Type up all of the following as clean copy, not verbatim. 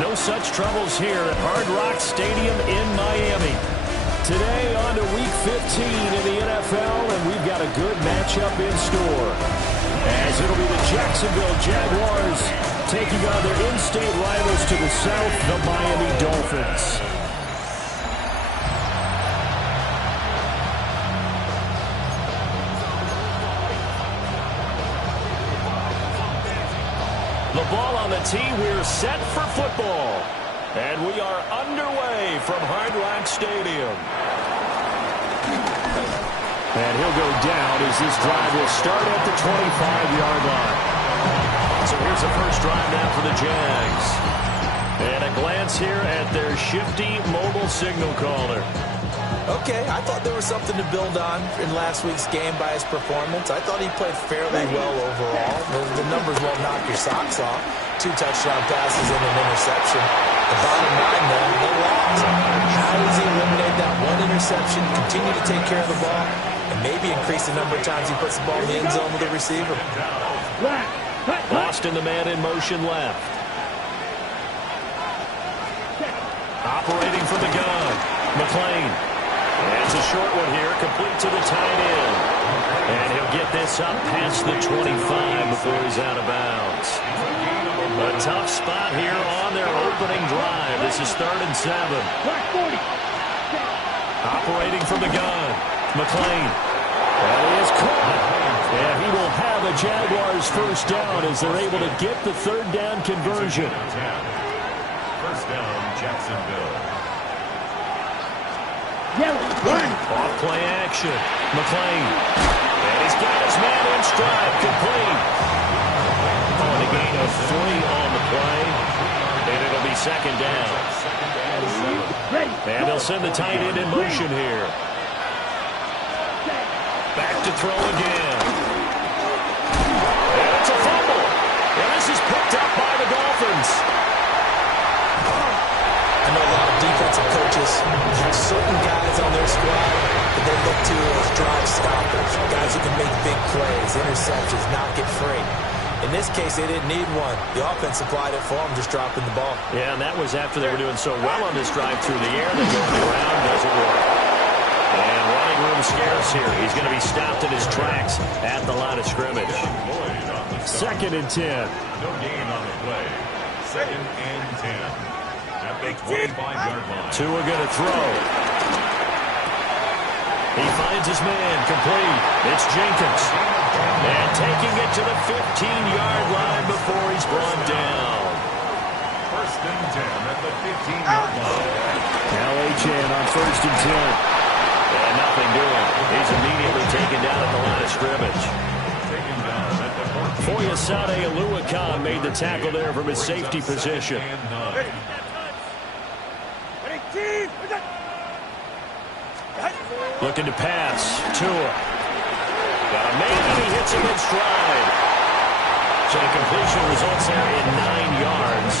No such troubles here at Hard Rock Stadium in Miami. Today on to Week 15 in the NFL, and we've got a good matchup in store. As it'll be the Jacksonville Jaguars taking on their in-state rivals to the south, the Miami Dolphins. The ball on the tee, we're set for football. And we are underway from Hard Rock Stadium. And he'll go down as this drive will start at the 25-yard line. So here's the first drive now for the Jags. And a glance here at their shifty mobile signal caller. Okay, I thought there was something to build on in last week's game by his performance. I thought he played fairly well overall. The numbers won't knock your socks off. 2 touchdown passes and an interception. The bottom line, though, they lost. How does he eliminate that one interception, continue to take care of the ball, and maybe increase the number of times he puts the ball in the end zone with the receiver? Lost in the man in motion left. Operating from the gun, McClain. That's a short one here, complete to the tight end. And he'll get this up past the 25 before he's out of bounds. A tough spot here on their opening drive. This is 3rd and 7. Operating from the gun, McClain. And he is caught. And he will have a Jaguars first down as they're able to get the 3rd down conversion. First down, Jacksonville. Off play action. McClain. And he's got his man in stride. Complete. On a gain of 3 on the play. And it'll be 2nd down. And they'll send the tight end in motion here. Back to throw again. And it's a fumble. And this is picked up by the Dolphins. I know a lot of defensive coaches have certain guys on their squad that they look to as drive stoppers, guys who can make big plays, interceptions, knock it free. In this case, they didn't need one. The offense supplied it for them, just dropping the ball. Yeah, and that was after they were doing so well on this drive through the air. They go around, doesn't work. And running room scarce here. He's going to be stopped in his tracks at the line of scrimmage. 2nd and 10. No gain on the play. 2nd and 10. At the 25-yard line. Tua going to throw. He finds his man, complete. It's Jenkins. And taking it to the 15-yard line before he's brought down. 1st and 10 at the 15-yard line. Now Achane on 1st and 10. And nothing doing. He's immediately taken down at the line of scrimmage. Taken down at the 14. Foyesade Oluwakan made the tackle there from his safety position. Looking to pass. Tua. Got a man and he hits him in stride. So the completion results there in 9 yards.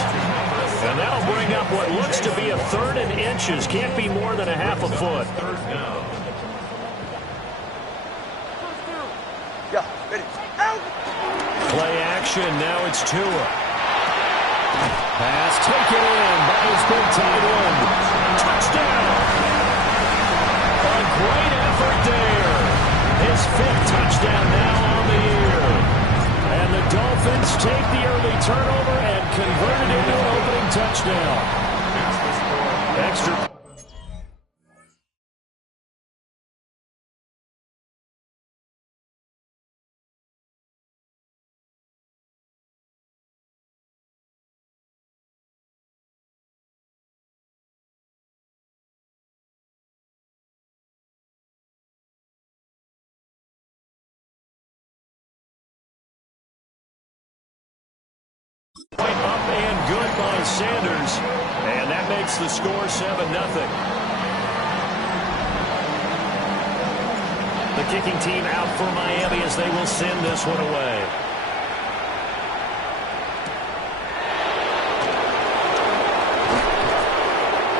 And that'll bring up what looks to be a 3rd and inches. Can't be more than a half a foot. 3rd down. Play action. Now it's Tua. Pass taken in by his big tight end. Touchdown. A great effort there. His 5th touchdown now on the year. And the Dolphins take the early turnover and convert it into an opening touchdown. Extra. Point up and good by Sanders. And that makes the score 7-0. The kicking team out for Miami as they will send this one away.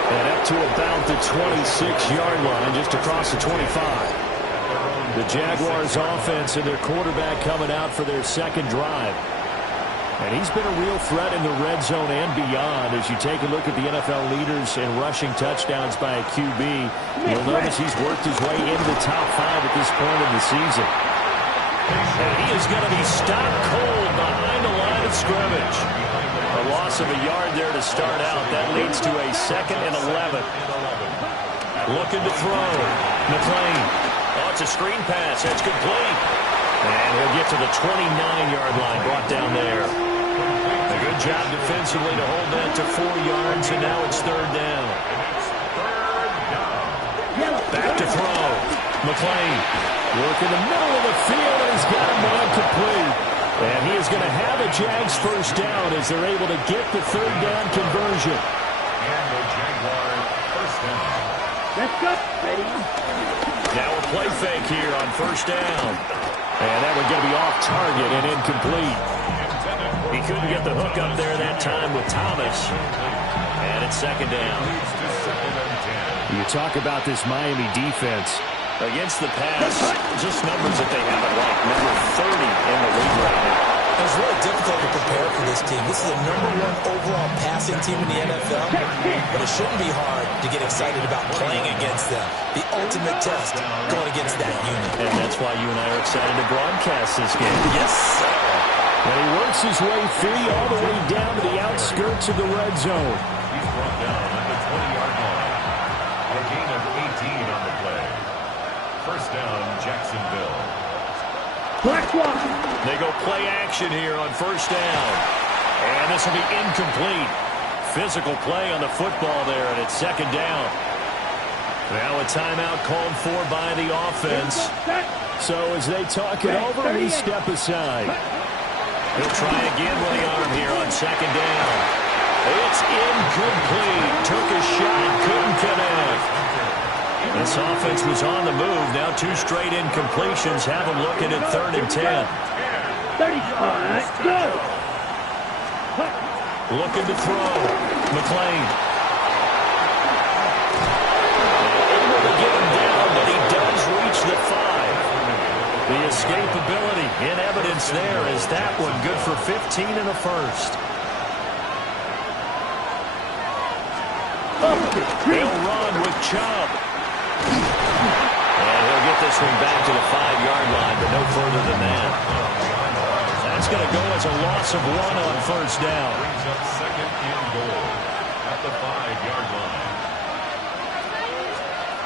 And up to about the 26-yard line, just across the 25. The Jaguars offense and their quarterback coming out for their 2nd drive. And he's been a real threat in the red zone and beyond. As you take a look at the NFL leaders in rushing touchdowns by a QB, you'll notice he's worked his way into the top 5 at this point in the season. And he is going to be stopped cold behind the line of scrimmage. A loss of a yard there to start out. That leads to a 2nd and 11. Looking to throw. McClain. Oh, it's a screen pass. That's complete. And he'll get to the 29-yard line, brought down there. A good job defensively to hold that to 4 yards, and now it's 3rd down. Back to throw. McClain working the middle of the field, and he's got a man complete. And he is going to have a Jags first down as they're able to get the 3rd down conversion. And the Jaguars first down. Let's go. Ready? Now a play fake here on 1st down. And that one going to be off target and incomplete. He couldn't get the hook up there that time with Thomas. And it's 2nd down. You talk about this Miami defense. Against the pass, just numbers that they haven't liked. Number 30 in the league right now. It's really difficult to prepare for this team. This is the #1 overall passing team in the NFL, but it shouldn't be hard to get excited about playing against them. The ultimate test going against that unit. And that's why you and I are excited to broadcast this game. Yes, sir. And he works his way free all the way down to the outskirts of the red zone. He's brought down at the 20-yard line. A gain of 18 on the play. First down, Jacksonville. They go play action here on 1st down. And this will be incomplete. Physical play on the football there, and it's 2nd down. Now a timeout called for by the offense. So as they talk it over, we step aside. He'll try again with the arm here on 2nd down. It's incomplete. Took a shot, couldn't connect. This offense was on the move. Now 2 straight incompletions have them looking at 3rd and 10. 35, go! Looking to throw. McClain. Able to get him down, but he does reach the 5. The escapability in evidence there is that one good for 15 in the 1st. They'll run with Chubb. And he'll get this one back to the 5-yard line, but no further than that. That's going to go as a loss of 1 on 1st down. Brings up 2nd and goal at the 5-yard line.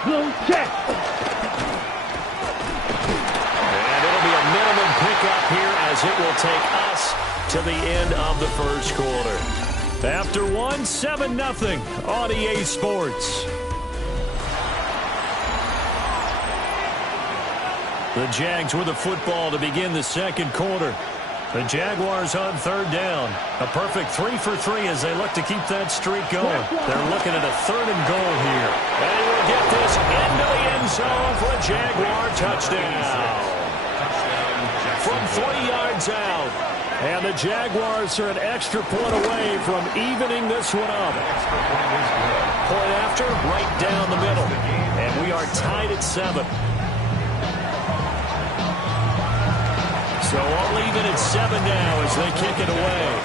Blue check. And it'll be a minimum pickup here as it will take us to the end of the 1st quarter. After 1, 7-0 on EA Sports. The Jags with the football to begin the 2nd quarter. The Jaguars on 3rd down. A perfect 3 for 3 as they look to keep that streak going. They're looking at a 3rd and goal here. And he will get this into the end zone for a Jaguar touchdown. From 3 yards out. And the Jaguars are an extra point away from evening this one up. Point after, right down the middle. And we are tied at 7. So all even at 7 now as they kick it away.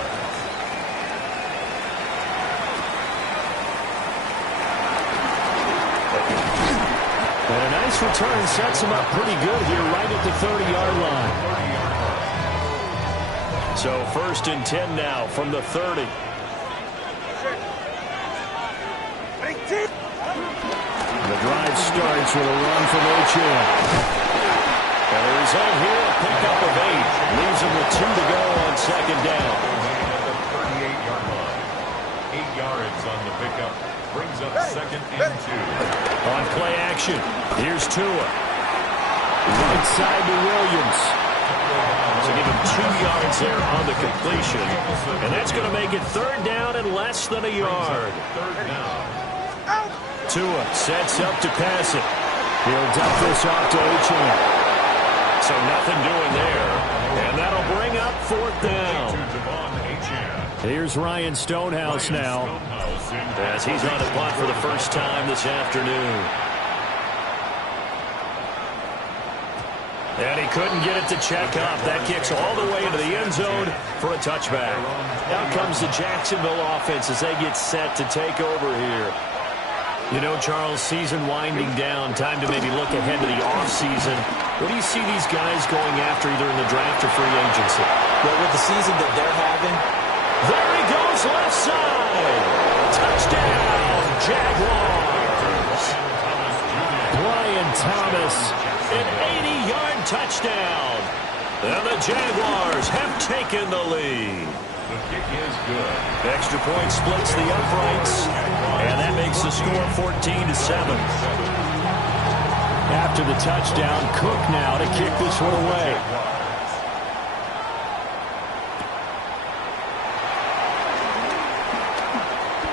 And a nice return sets him up pretty good here right at the 30-yard line. So 1st and 10 now from the 30. The drive starts with a run from Achane. And the result here, a pickup of 8. Leaves him with 2 to go on 2nd down. At the 38-yard line. 8 yards on the pickup. Brings up 2nd and 2. On play action, here's Tua. Right side to Williams. So give him 2 yards there on the completion. And that's going to make it 3rd down and less than a yard. 3rd down. Tua sets up to pass it. He'll dump this off to Achane. So nothing doing there. And that'll bring up 4th down. Here's Ryan Stonehouse now as he's on the punt for the first time this afternoon. And he couldn't get it to check up. That kicks all the way into the end zone for a touchback. Out comes the Jacksonville offense as they get set to take over here. You know, Charles, season winding down, time to maybe look ahead to the offseason. What do you see these guys going after either in the draft or free agency? Well, with the season that they're having, there he goes left side. Touchdown, Jaguars. Brian Thomas, an 80-yard touchdown. And the Jaguars have taken the lead. The kick is good. Extra point splits the uprights, and that makes the score 14-7. After the touchdown, Cook now to kick this one away.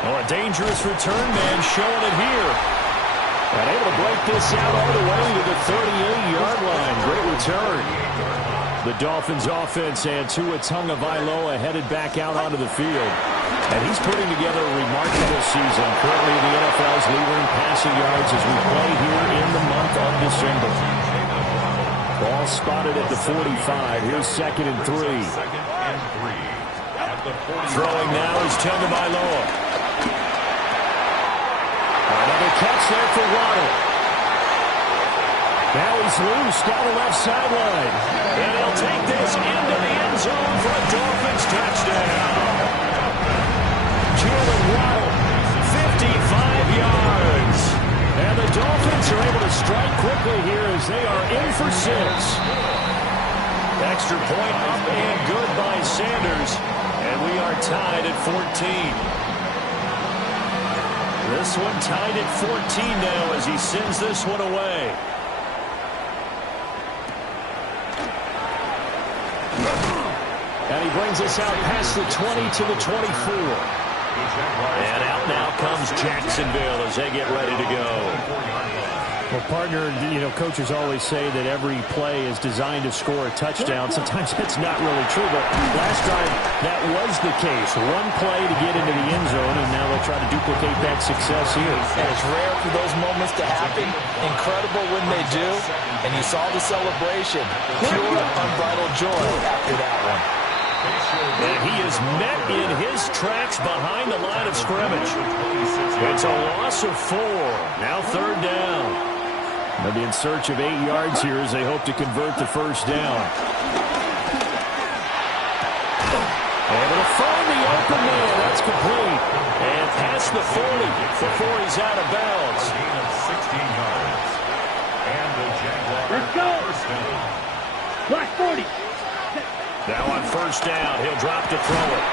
Oh, a dangerous return man showing it here. And able to break this out all the way to the 38-yard line. Great return. The Dolphins offense and Tua Tagovailoa headed back out onto the field. And he's putting together a remarkable season. Currently the NFL's leader in passing yards as we play here in the month of December. Ball spotted at the 45. Here's 2nd and 3. Throwing now is Tagovailoa. Another catch there for Waddle. Now he's loose down the left sideline. And he'll take this into the end zone for a Dolphins touchdown. Jalen Waddle, 55 yards. And the Dolphins are able to strike quickly here as they are in for 6. Extra point up and good by Sanders. And we are tied at 14. This one tied at 14 now as he sends this one away. And he brings us out past the 20 to the 24. And out now comes Jacksonville as they get ready to go. Well, partner, you know, coaches always say that every play is designed to score a touchdown. Sometimes that's not really true, but last drive, that was the case. One play to get into the end zone, and now they'll try to duplicate that success here. And it's rare for those moments to happen. Incredible when they do. And you saw the celebration. Pure, unbridled joy after that one. And he is met in his tracks behind the line of scrimmage. It's a loss of 4. Now 3rd down. They'll be in search of 8 yards here as they hope to convert the first down. Able to find the open man. That's complete. And past the 40 before he's out of bounds. Gain of 16 yards. And the Jaguars. Let's go. First down. Black 40. Now on first down, he'll drop to throw it.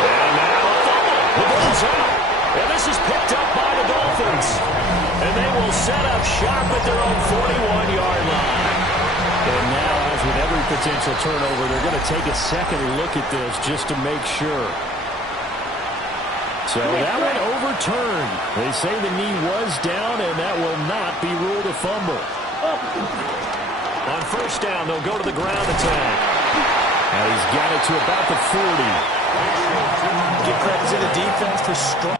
And now a fumble. The ball's out. And this is picked up by the Dolphins. And they will set up shop at their own 41-yard line. And now, as with every potential turnover, they're going to take a second look at this just to make sure. So that one overturned. They say the knee was down, and that will not be ruled a fumble. On first down, they'll go to the ground attack. And he's got it to about the 40. Give credit to the defense for strong.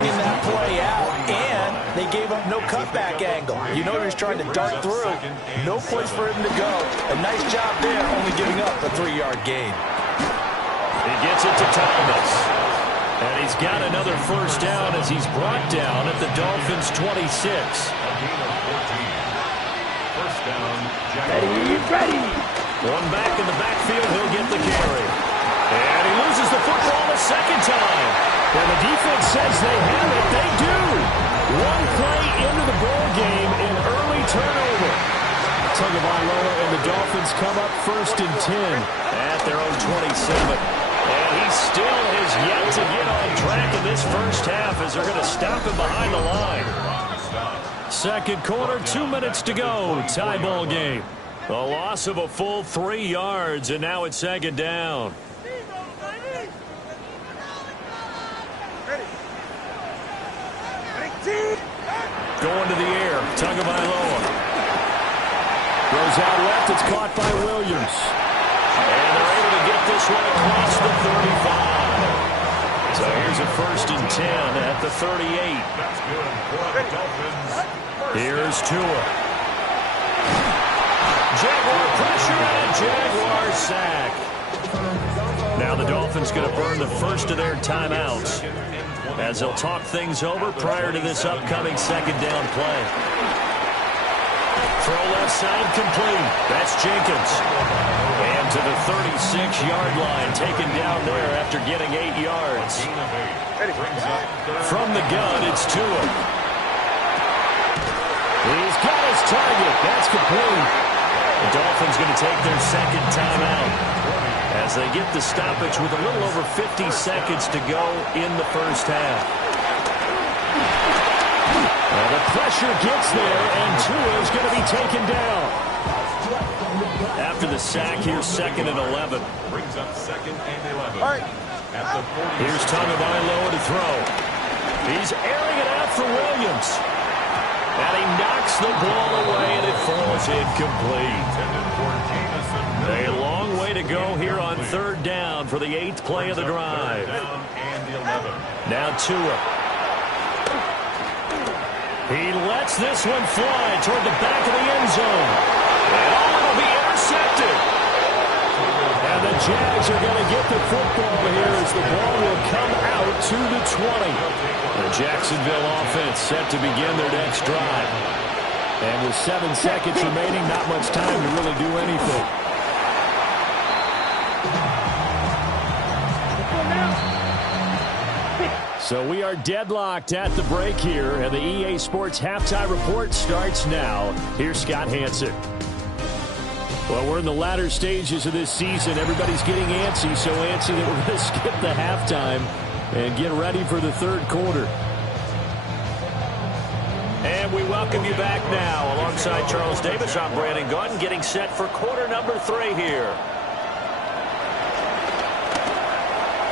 In that play out, and they gave up no cutback angle. You know he was trying to dart through. No place for him to go. A nice job there, only giving up a 3-yard gain. He gets it to Thomas. And he's got another first down as he's brought down at the Dolphins' 26. A gain of 14. First down, Jaguars. Ready, ready. One back in the backfield, he'll get the carry. And he loses the football the second time. And the defense says they have it. They do. One play into the ball game, an early turnover. Tagovailoa and the Dolphins come up 1st and 10 at their own 27. And he still has yet to get on track in this first half as they're going to stop him behind the line. Second quarter, 2 minutes to go. Tie ball game. A loss of a full 3 yards, and now it's second down. Going to the air, Tagovailoa. Goes out left, it's caught by Williams. And they're able to get this one across the 35. So here's a 1st and 10 at the 38. That's good for the Dolphins. Here's Tua. Jaguar pressure and a Jaguar sack. Now the Dolphins going to burn the first of their timeouts as they'll talk things over prior to this upcoming second down play. Throw left side complete. That's Jenkins. And to the 36-yard line, taken down there after getting 8 yards. From the gun, it's Tua. He's got his target. That's complete. The Dolphins going to take their second timeout as they get the stoppage with a little over 50 seconds to go in the first half. Well, the pressure gets there, and Tua is going to be taken down. After the sack, here's 2nd and 11. Brings up 2nd and 11. All right. At the 40. Here's Tagovailoa to throw. He's airing it out for Williams. And he knocks the ball away, and it falls incomplete. A long way to go here on 3rd down for the 8th play of the drive. Now Tua. He lets this one fly toward the back of the end zone. And it'll be intercepted. And the Jags are going to get the football here as the ball will come out to the 20. The Jacksonville offense set to begin their next drive. And with 7 seconds remaining, not much time to really do anything. So we are deadlocked at the break here, and the EA Sports Halftime Report starts now. Here's Scott Hanson. Well, we're in the latter stages of this season. Everybody's getting antsy, so antsy that we're going to skip the halftime and get ready for the third quarter. And we welcome you back now. Alongside Charles Davis, I'm Brandon Gaudin, getting set for quarter number 3 here.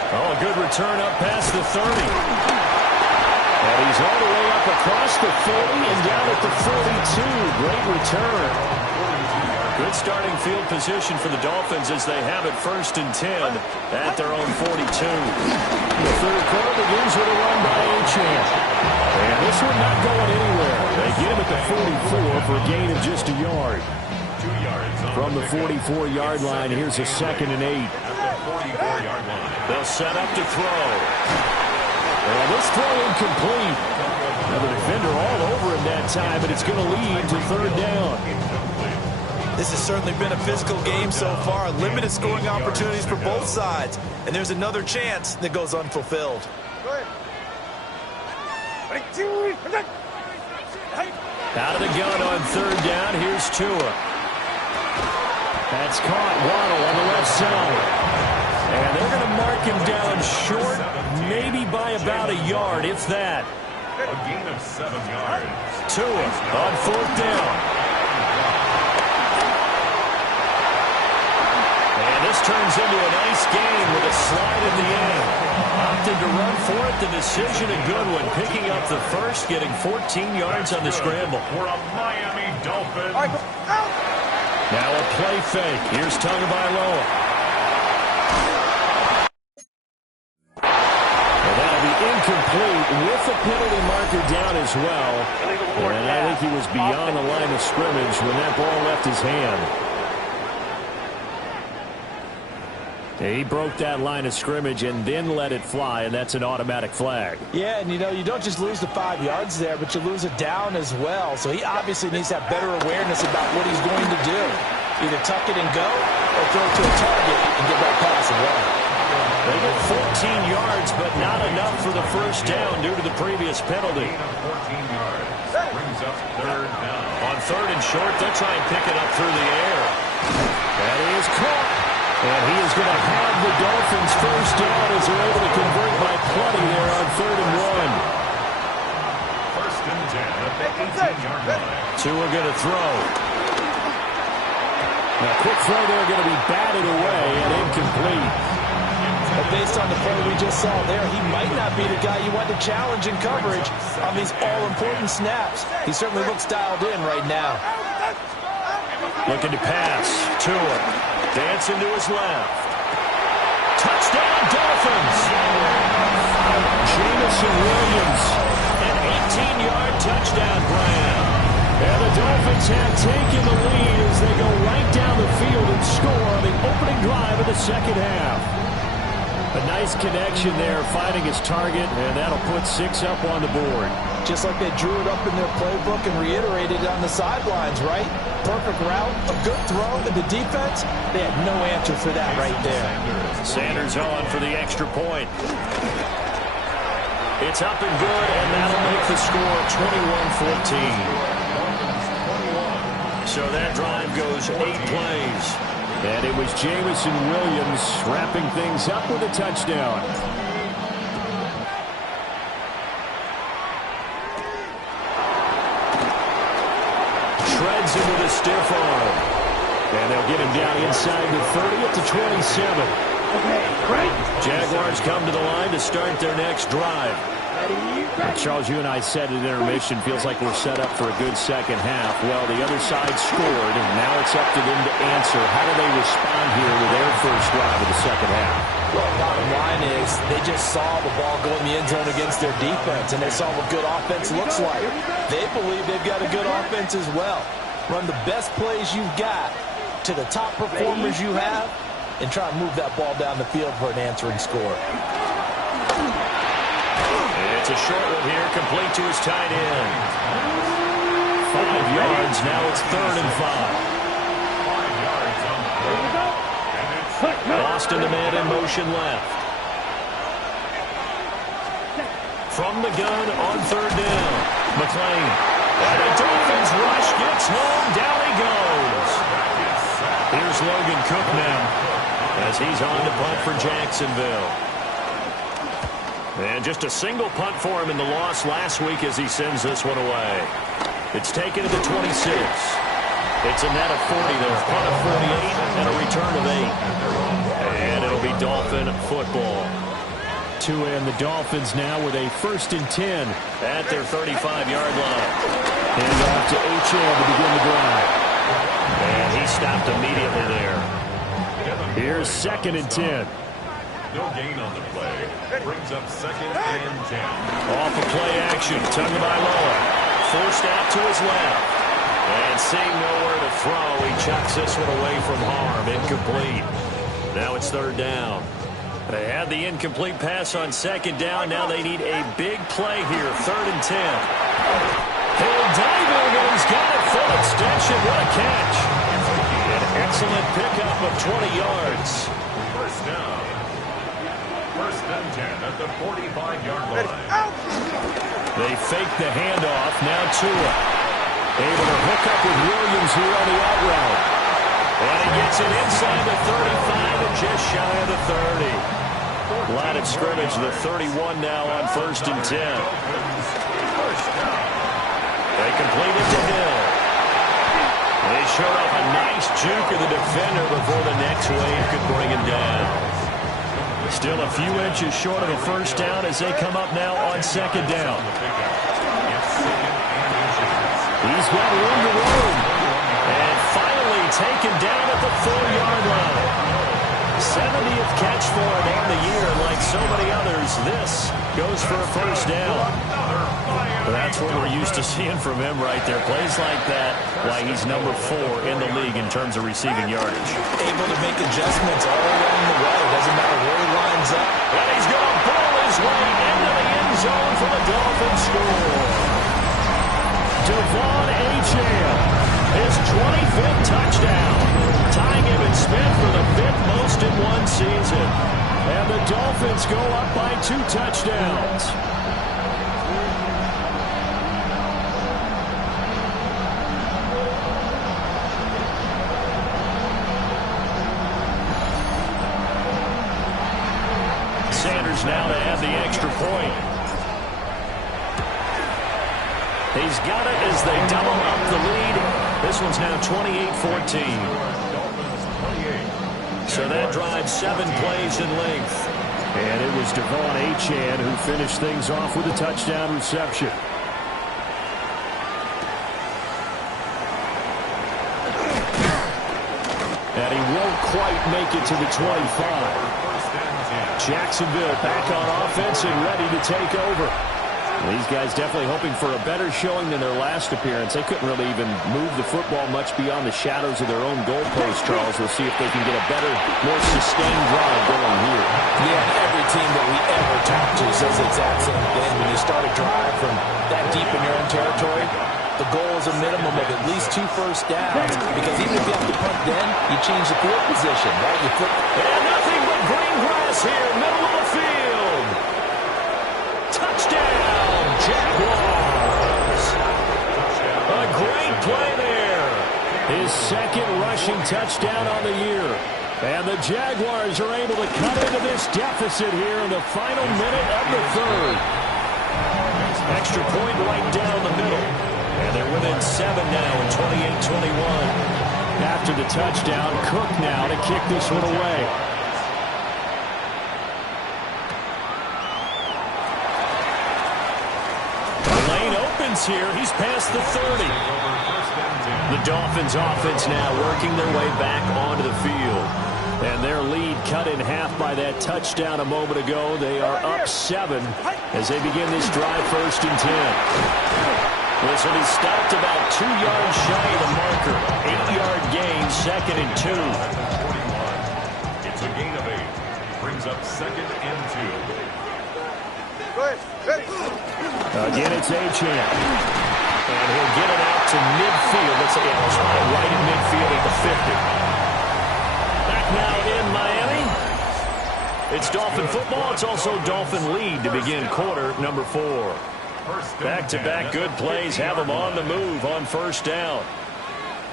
Oh, a good return up past the 30. And he's all the way up across the 40 and down at the 42. Great return. Good starting field position for the Dolphins as they have it 1st and 10 at their own 42. The third quarter begins with a run by Achane. And this one not going anywhere. They get him at the 44 for a gain of just a yard. 2 yards from the 44-yard line. Here's a 2nd and 8. at the 44-yard line. They'll set up to throw. Well, this throw incomplete. Now the defender all over him that time, but it's going to lead to 3rd down. This has certainly been a physical game so far. Limited scoring opportunities for both sides. And there's another chance that goes unfulfilled. Out of the gun on 3rd down. Here's Tua. That's caught. Waddle on the left side. And they're going to mark him down short, maybe by about a yard, if that. A gain of 7 yards. Tua on 4th down. And this turns into a nice game with a slide in the end. Opted to run for it. The decision a good one. Picking up the first, getting 14 yards on the scramble. For a Miami Dolphin. Now a play fake. Here's Tagovailoa. Well, that'll be incomplete with the penalty marker down as well. And I think he was beyond the line of scrimmage when that ball left his hand. He broke that line of scrimmage and then let it fly, and that's an automatic flag. Yeah, and you don't just lose the 5 yards there, but you lose it down as well. So he obviously needs to have better awareness about what he's going to do. Either tuck it and go or throw it to a target and get that pass away. They get 14 yards, but not enough for the first down due to the previous penalty. 14 yards. Brings up third down. On third and short, they'll try and pick it up through the air. That is caught. And he is going to have the Dolphins first down as they're able to convert by plenty there on third and one. First and 10 at the 18-yard line. Tua going to throw. Now, quick throw there going to be batted away and incomplete. But based on the play we just saw there, he might not be the guy you want to challenge in coverage on these all-important snaps. He certainly looks dialed in right now. Looking to pass. Tua dancing to his left. Touchdown, Dolphins! Jameson Williams, an 18-yard touchdown grab. And the Dolphins have taken the lead as they go right down the field and score on the opening drive of the second half. A nice connection there, finding his target, and that'll put 6 up on the board. Just like they drew it up in their playbook and reiterated it on the sidelines, right? Perfect route, a good throw, and the defense, they had no answer for that right there. Sanders on for the extra point. It's up and good, and that'll make the score 21-14. So that drive goes 8 plays. And it was Jameson Williams wrapping things up with a touchdown. Shreds him with a stiff arm. And they'll get him down inside the 30 at the 27. Okay, right. Jaguars come to the line to start their next drive. Charles, you and I said at intermission, feels like we're set up for a good second half. Well, the other side scored, and now it's up to them to answer. How do they respond here with their first drive of the second half? Well, bottom line is they just saw the ball go in the end zone against their defense, and they saw what good offense looks like. They believe they've got a good offense as well. Run the best plays you've got to the top performers you have, and try and move that ball down the field for an answering score. It's a short one here, complete to his tight end. 5 yards, now it's third and 5. 5 yards on the play. Boston, the man in motion left. From the gun on third down. McLean. And the Dolphins rush gets home. Down he goes. Here's Logan Cook now as he's on to punt for Jacksonville. And just a single punt for him in the loss last week as he sends this one away. It's taken to the 26. It's a net of 40 there. Punt of 48 and a return of 8. And it'll be Dolphin football. Tua and the Dolphins now with a 1st and 10 at their 35-yard line. And off to H.L. to begin the drive. And he stopped immediately there. Here's 2nd and 10. No gain on the play. Brings up 2nd and 10. Off of play action. Tagovailoa forced out to his left. And seeing nowhere to throw, he chucks this one away from harm. Incomplete. Now it's third down. They had the incomplete pass on 2nd down. Now they need a big play here. 3rd and 10. He'll dive in and he's got it. Full extension. What a catch. An excellent pickup of 20 yards. First down. 1st and 10 at the 45-yard line. They fake the handoff. Now Tua able to hook up with Williams here on the out route. And he gets it inside the 35 and just shy of the 30. Line of scrimmage, the 31 now on 1st and 10. They complete it to Hill. They showed off a nice juke of the defender before the next wave could bring him down. Still a few inches short of a first down as they come up now on 2nd down. He's got room to roam. And finally taken down at the 4-yard line. 70th catch for him on the year. Like so many others, this goes for a first down. That's what we're used to seeing from him right there. Plays like that, why he's number 4 in the league in terms of receiving yardage. Able to make adjustments all along the way. Doesn't matter where he lines up. And he's going to ball his way into the end zone for the Dolphins score. Devon Achane, his 25th touchdown, tying Emmitt Smith for the 5th most in one season. And the Dolphins go up by 2 touchdowns. Sanders now to add the extra point. He's got it as they double up the lead. This one's now 28-14. So that drives 7 plays in length. And it was Devon Achane who finished things off with a touchdown reception. And he won't quite make it to the 25. Jacksonville back on offense and ready to take over. These guys definitely hoping for a better showing than their last appearance. They couldn't really even move the football much beyond the shadows of their own goalpost, Charles. We'll see if they can get a better, more sustained drive going here. Yeah, every team that we ever talk to says the exact same thing. When you start a drive from that deep in your own territory, the goal is a minimum of at least 2 first downs. Because even if you have to punt then, you change the field position, right? You flip. And nothing but green grass here, middle of the field. Touchdown, Jaguars. A great play there. His second rushing touchdown on the year. And the Jaguars are able to cut into this deficit here in the final minute of the third. Extra point right down the middle. And they're within 7 now in 28-21. After the touchdown, Cook now to kick this one away. The lane opens here. He's past the 30. The Dolphins offense now working their way back onto the field. And their lead cut in half by that touchdown a moment ago. They are up 7 as they begin this drive 1st and 10. This will be stopped about 2 yards shy of the marker. 8-yard gain, 2nd and 2. It's a gain of 8. Brings up 2nd and 2. Again, it's Achane. And he'll get it out to midfield. Let's say it was right in midfield at the 50. Back now in Miami. It's Dolphin football. It's also Dolphin lead to begin quarter number 4. Back-to-back good plays have them on the move on 1st down.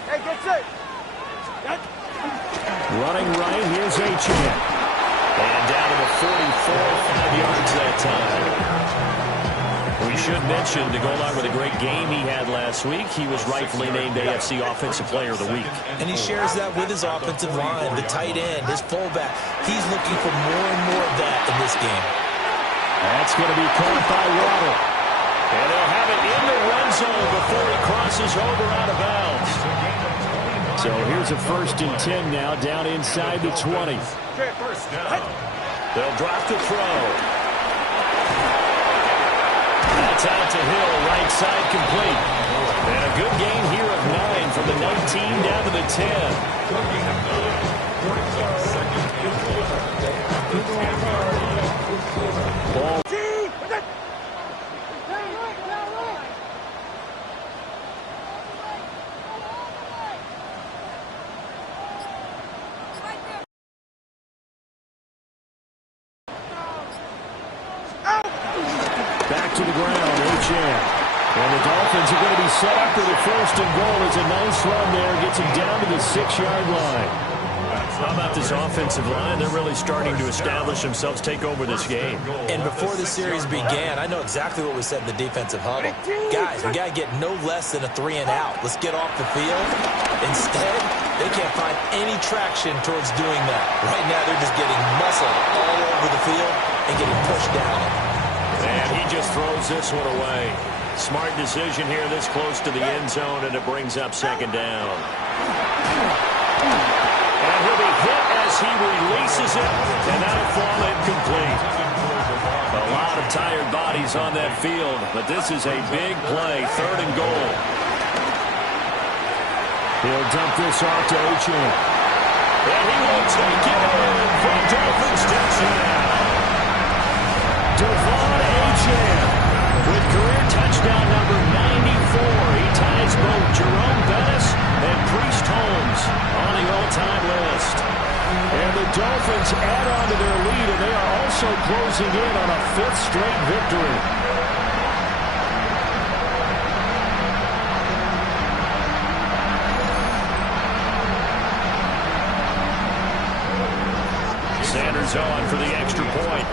Hey, get set. Running right, here's Achane. And down to the 44, 5 yards that time. We should mention, to go along with a great game he had last week, he was rightfully named AFC Offensive Player of the Week. And he shares that with his offensive line, the tight end, his fullback. He's looking for more and more of that in this game. That's going to be caught by Waddle. And they'll have it in the red zone before he crosses over out of bounds. So here's a 1st and 10 now, down inside the 20. First down. They'll drop the throw. That's out to Hill, right side complete. And a good gain here of 9 from the 19 down to the 10. Ball. Back to the ground, Achane. And the Dolphins are going to be set up for the 1st and goal. It's a nice run there. Gets him down to the 6-yard line. How about this offensive line? They're really starting to establish themselves, take over this game. And before the series began, I know exactly what we said in the defensive huddle. Guys, we got to get no less than a 3 and out. Let's get off the field. Instead, they can't find any traction towards doing that. Right now, they're just getting muscled all over the field and getting pushed down. And he just throws this one away. Smart decision here this close to the end zone, and it brings up 2nd down. And he'll be hit as he releases it, and that'll fall incomplete. A lot of tired bodies on that field, but this is a big play, 3rd and goal. He'll dump this off to Achane. And he will take it in for Dolphins touchdown. Devon Achane with career touchdown number 94. He ties both Jerome Bettis and Priest Holmes on the all-time list. And the Dolphins add on to their lead, and they also closing in on a 5th straight victory. Sanders on for the extra point.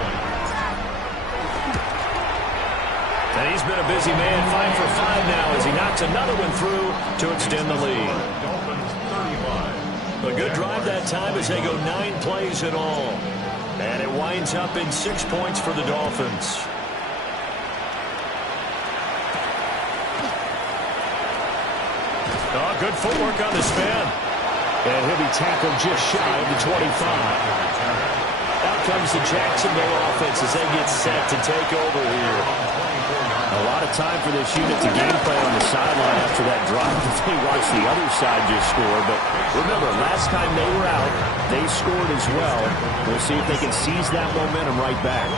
And he's been a busy man, 5 for 5 now as he knocks another one through to extend the lead. A good drive that time as they go 9 plays in all. And it winds up in 6 points for the Dolphins. Oh, good footwork on the spin. And he'll be tackled just shy of the 25. Out comes the Jacksonville offense as they get set to take over here. A lot of time for this unit to game plan on the sideline after that drive that they watched the other side just score. But remember, last time they were out, they scored as well. We'll see if they can seize that momentum right back.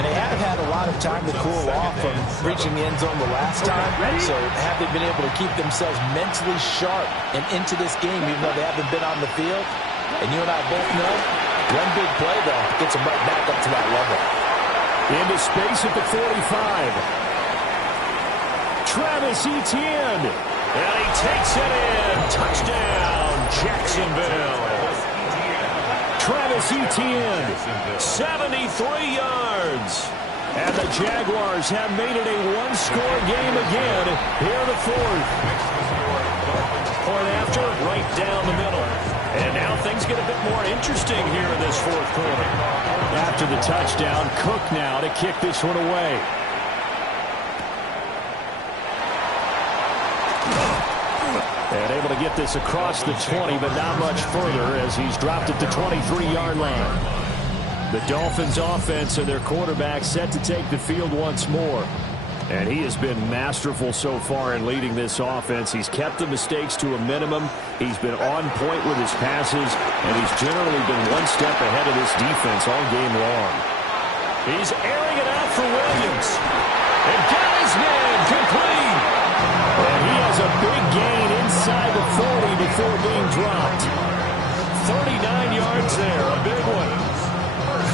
And they have had a lot of time to cool off from reaching the end zone the last time. So have they been able to keep themselves mentally sharp and into this game even though they haven't been on the field? And you and I both know one big play, though, gets them right back up to that level. Into space at the 45. Travis Etienne. And he takes it in. Touchdown, Jacksonville. Travis Etienne, 73 yards. And the Jaguars have made it a one-score game again here in the 4th. Point after, right down the middle. And now things get a bit more interesting here in this 4th quarter. After the touchdown, Cook now to kick this one away. And able to get this across the 20, but not much further as he's dropped at the 23-yard line. The Dolphins offense and their quarterback set to take the field once more. And he has been masterful so far in leading this offense. He's kept the mistakes to a minimum. He's been on point with his passes, and he's generally been one step ahead of this defense all game long. He's airing it out for Williams. And got his man complete. And he has a big gain inside the 40 before being dropped. 39 yards there, a big one.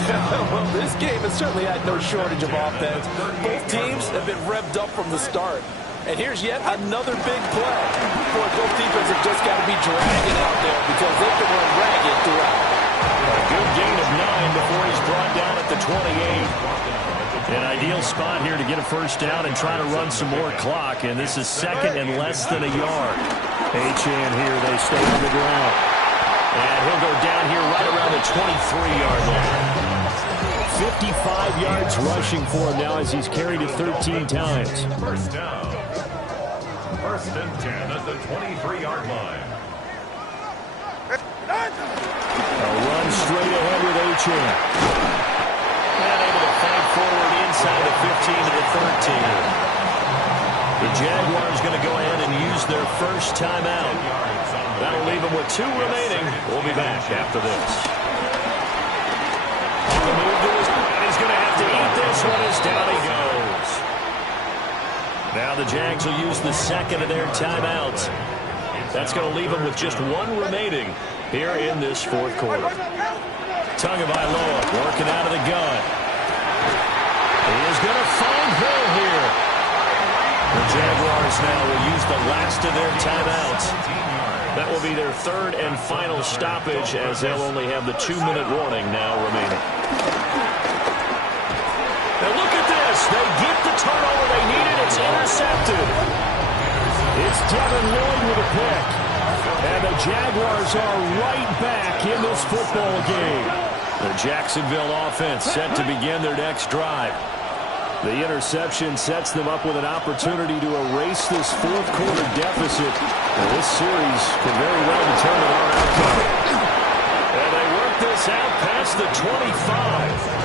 Well, this game has certainly had no shortage of offense. Both teams have been revved up from the start. And here's yet another big play. Boy, both defenses have just got to be dragging out there because they can run ragged throughout. A good gain of 9 before he's brought down at the 28. An ideal spot here to get a first down and try to run some more clock. And this is 2nd and less than a yard. Achane here, they stay on the ground. And he'll go down here right around the 23-yard line. 55 yards rushing for him now as he's carried it 13 times. First down. 1st and 10 at the 23-yard line. A run straight ahead with Achane. And able to fight forward inside the 15 to the 13. The Jaguars going to go ahead and use their first timeout. That'll leave them with 2 remaining. We'll be back after this. On the move to his point. He's going to have to eat this one as down he goes. Now the Jags will use the 2nd of their timeouts. That's going to leave them with just 1 remaining here in this 4th quarter. Tagovailoa working out of the gun. He is going to find Hill here. The Jaguars now will use the last of their timeouts. That will be their 3rd and final stoppage as they'll only have the 2-minute warning now remaining. Now look at this. They get the turnover they needed. It's intercepted. It's Devin Lloyd with a pick. And the Jaguars are right back in this football game. The Jacksonville offense set to begin their next drive. The interception sets them up with an opportunity to erase this 4th quarter deficit. And this series can very well determine our outcome. And they work this out past the 25.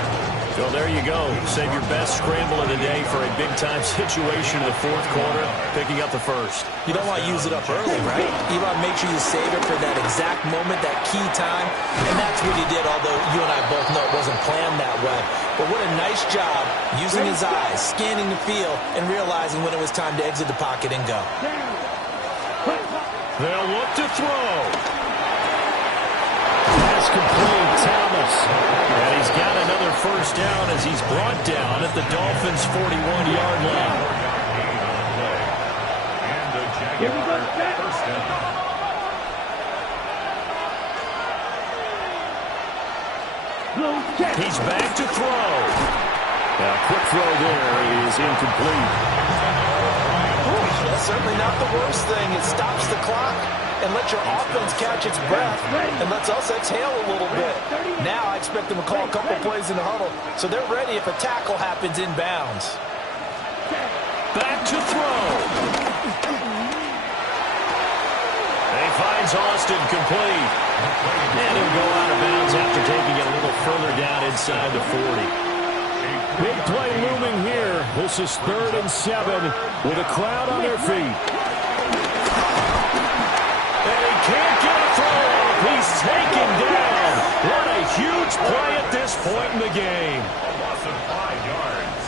So there you go. Save your best scramble of the day for a big-time situation in the 4th quarter, picking up the 1st. You don't want to use it up early, right? You want to make sure you save it for that exact moment, that key time. And that's what he did, although you and I both know it wasn't planned that way. But what a nice job using his eyes, scanning the field, and realizing when it was time to exit the pocket and go. They'll look to throw. Pass complete, Thomas. And he he's got another first down as he's brought down at the Dolphins' 41-yard line. Here we go, Jack. First down. Blue check. He's back to throw. Now, quick throw there is incomplete. That's certainly not the worst thing. It stops the clock and lets your offense catch its breath and lets us exhale a little bit. Now I expect them to call a couple plays in the huddle so they're ready if a tackle happens inbounds. Back to throw. He finds Austin complete. And he'll go out of bounds after taking it a little further down inside the 40. Big play looming here. This is 3rd and 7 with a crowd on their feet. And he can't get a throw off. He's taken down. What a huge play at this point in the game. A loss of 5 yards.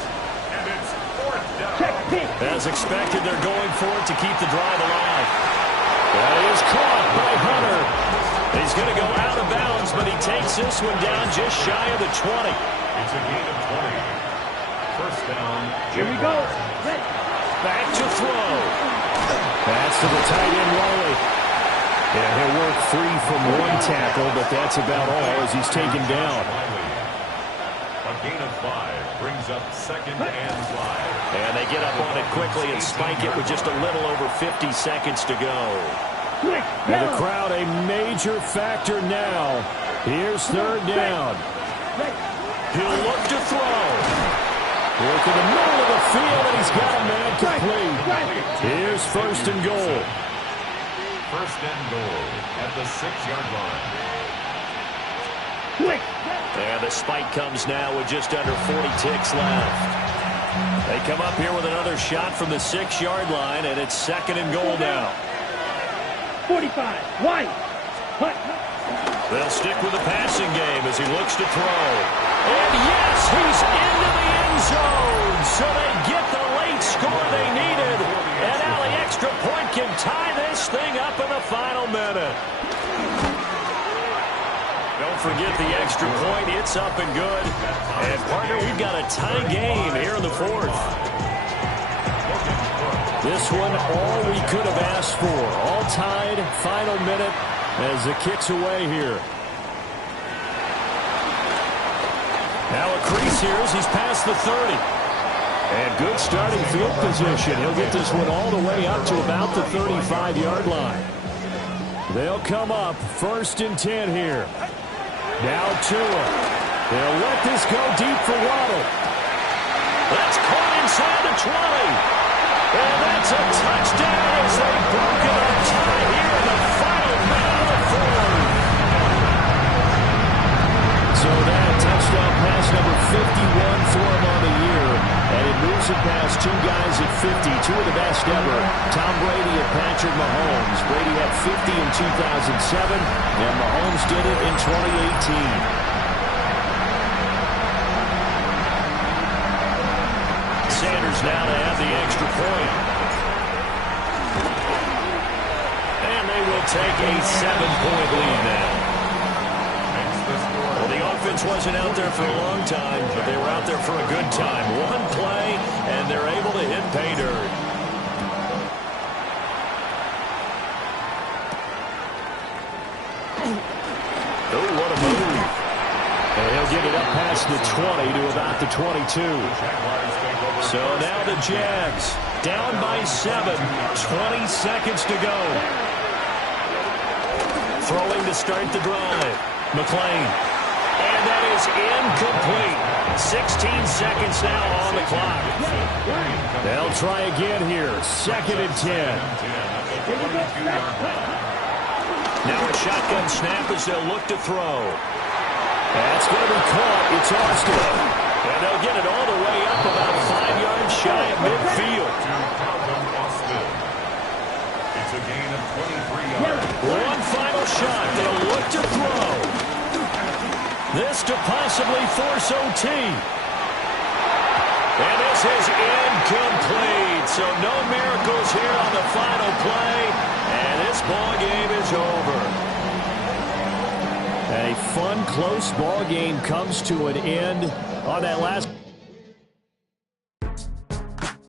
And it's 4th down. Check pick. As expected, they're going for it to keep the drive alive. That is caught by Hunter. He's going to go out of bounds, but he takes this one down just shy of the 20. It's a gain of 20. First down. Here we go. Ready. Back to throw. Pass to the tight end, Wally. Yeah, he'll work free from one tackle, but that's about all as he's taken down. A gain of 5 brings up 2nd and 5. And they get up on it quickly and spike it with just a little over 50 seconds to go. Quick. And the crowd a major factor now. Here's 3rd down. He'll look to throw. Look in the middle of the field, and he's got a man complete. Here's 1st and goal. 1st and goal at the 6-yard line. Quick. And the spike comes now with just under 40 ticks left. They come up here with another shot from the 6-yard line, and it's 2nd and goal now. 45. White. Hut. They'll stick with the passing game as he looks to throw. And yes, he's into the end zone. So they get the late score they needed. And now the extra point can tie this thing up in the final minute. Don't forget the extra point. It's up and good. And, partner, we've got a tie game here in the 4th. This one, all we could have asked for. All tied, final minute as the kick's away here. Now a crease here as he's past the 30. And good starting field position. He'll get this one all the way up to about the 35-yard line. They'll come up 1st and 10 here. Now Tua. They'll let this go deep for Waddle. That's caught inside the 20. And that's a touchdown as they've broken a tie here in the final minute of the 4th. So that touchdown pass number 51 for him on the year. And it moves it past 2 guys at 50, 2 of the best ever. Tom Brady and Patrick Mahomes. Brady had 50 in 2007, and Mahomes did it in 2018. Sanders now to have the extra point. And they will take a 7-point lead now. Well, the offense wasn't out there for a long time, but they were out there for a good time. One play, and they're able to hit pay dirt. Oh, what a move. And he'll get it up past the 20 to about the 22. So now the Jags down by 7, 20 seconds to go. Throwing to start the drive. McClain. And that is incomplete. 16 seconds now on the clock. They'll try again here. 2nd and 10. Now a shotgun snap as they'll look to throw. That's going to be caught. It's Austin. And they'll get it all the way up about 5 yards shy of midfield. It's a gain of 23 yards. One final shot. They'll look to throw. This to possibly force OT. And this is incomplete. So no miracles here on the final play. And this ball game is over. A fun, close ball game comes to an end on that last.